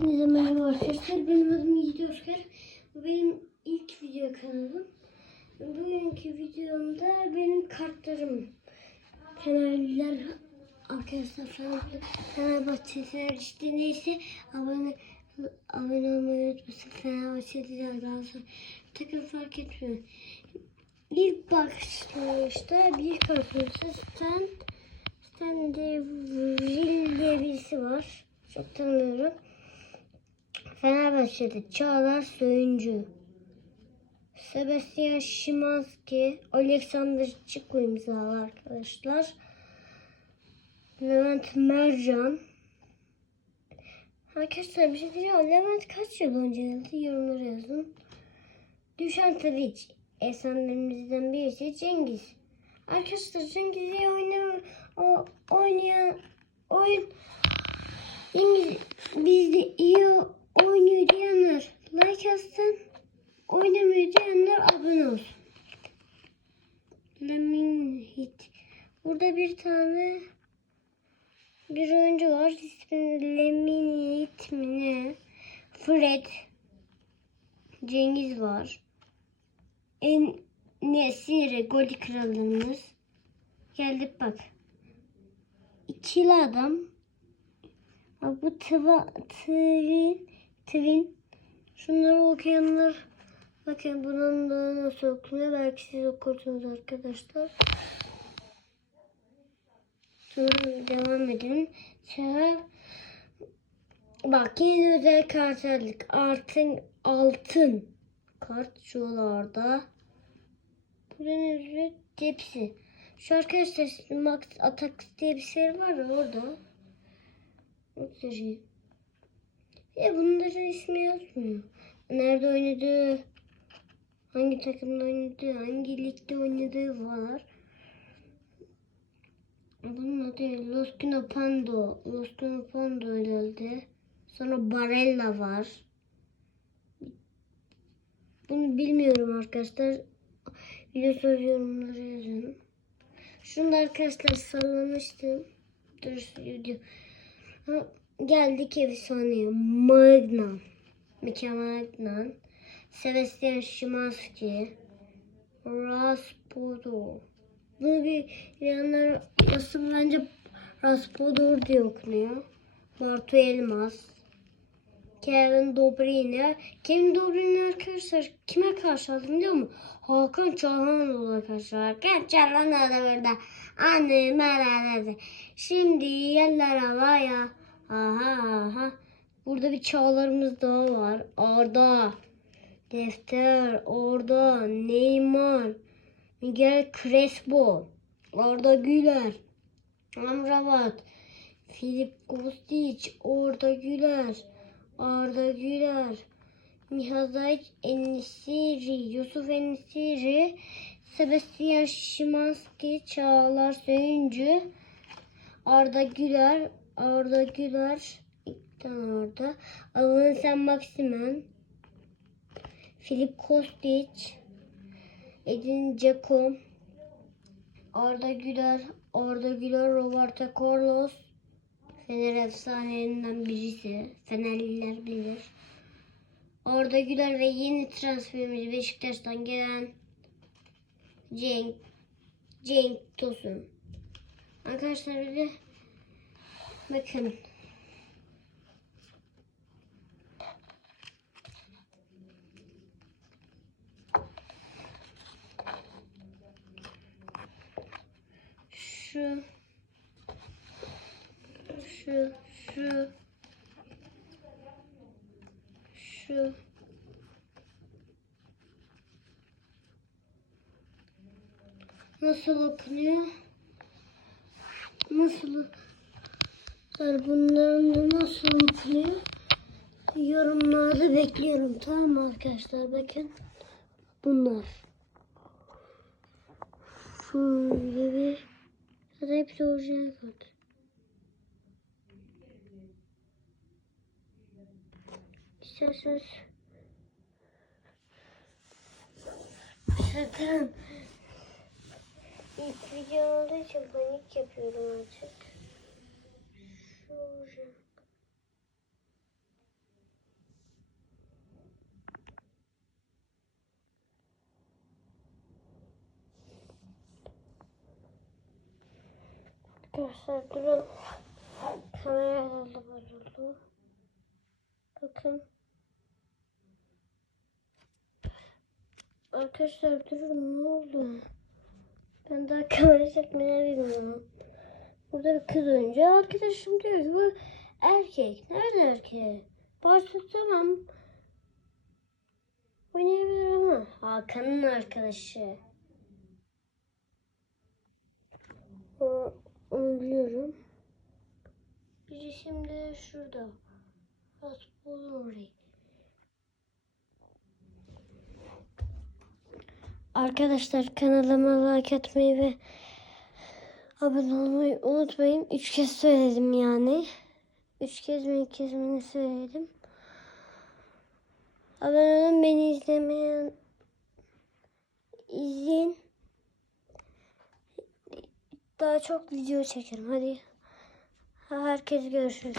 Hepinize merhaba arkadaşlar. Benim adım Yiğit Özker. Bu benim ilk video kanalım. Bugünkü videomda benim kartlarım. Fenerliler arkadaşlar Fenerbahçeliler işte neyse abone abone olmayı unutmasın. Fenerbahçeliler Galatasaray takım fark etmiyor. İlk başlangıçta bir kartımızda Stan Stan Devil diye birisi var. Çok tanımıyorum. Fenerbahçe'de Çağlar Söyüncü. Sebastian Szymanski, Alexander Çiko imzalı arkadaşlar. Levent Mercan. Arkadaşlar bir şey diyeceğim. Levent kaç yıl önce geldi? Yorumlara yazın. Düşen Taviç. Efsanelerimizden birisi Cengiz. Arkadaşlar Cengiz'i oynayan, o, oynayan oyun İngiliz bizde iyi Oynamıyor diyenler abone olsun. Lemin hit. Burada bir tane bir oyuncu var. İsmi Lemin hit mi ne? Fred. Cengiz var. En ne sinire golü kralımız. Geldi bak. İkili adam Bak bu tıva, twin, twin. Şunları okuyanlar bakın bunun da nasıl okunuyor. Belki siz okursunuz arkadaşlar. Sonra devam edelim. Sonra bak yeni özel kart aldık. Artın altın kart şuralarda. Buranın üzeri tepsi. Şu arkadaşlar Max Attack diye bir şey var ya orada. Oksijen. Ya bunların ismi yazmıyor. Nerede oynadığı, hangi takımda oynadığı, hangi ligde oynadığı var. Bunun adı Los Pando. Los Pando herhalde. Sonra Barella var. Bunu bilmiyorum arkadaşlar. Söz yorumlara yazın. Şunu da arkadaşlar sallamıştım. Dur video. Ha, geldik efsaneye. Magnan. Mükemmel Magnan. Sebastian Szymanski. Raspudo. Bunu bir yanlar nasıl bence Raspudo diye okunuyor. Bartu Elmas. Kevin Dobrine. Kevin Dobrine arkadaşlar kime karşı aldım biliyor musun? Hakan Çalhanoğlu'na karşı. Hakan Çalhanoğlu burada. Anne merhaba. Şimdi yerler havaya. Aha aha. Burada bir çağlarımız daha var. Arda. Defter. Orada. Neymar. Miguel Crespo. Arda Güler. Amrabat. Filip Kostic. Orada Güler. Arda Güler. Mihazayt Enisiri. Yusuf Enisiri. Sebastian Şimanski. Çağlar Söyüncü. Arda Güler. Arda Güler. İki tane orada. Alan Maximen. Filip Kostic. Edin Dzeko. Arda Güler. Arda Güler. Roberto Carlos. Fener efsanelerinden birisi. Fenerliler bilir. Arda Güler ve yeni transferimiz Beşiktaş'tan gelen Cenk Cenk Tosun. Arkadaşlar bir de bakın. Şu şu şu şu nasıl okunuyor? Nasıl bunların da nasıl okunuyor? Yorumlarda bekliyorum tamam mı arkadaşlar bakın bunlar şöyle bir Zaten hepsi orijinal kart. İsterseniz Zaten ilk video olduğu için panik yapıyorum artık olacak. Arkadaşlar durun. Kamera herhalde bozuldu. Bakın. Arkadaşlar durun ne oldu? Ben daha kamera çekmeyi bilmiyorum. Burada bir kız oyuncu. Arkadaşım diyor ki bu erkek. Nerede erkek? Başlatamam. Oynayabilir ama. Hakan'ın arkadaşı. O, onu biliyorum. Biri şimdi şurada. Futbol orayı. Arkadaşlar kanalıma like atmayı ve abone olmayı unutmayın. Üç kez söyledim yani. Üç kez mi iki kez mi söyledim. Abone olun beni izlemeyen izleyin. Daha çok video çekerim. Hadi. Herkes görüşürüz.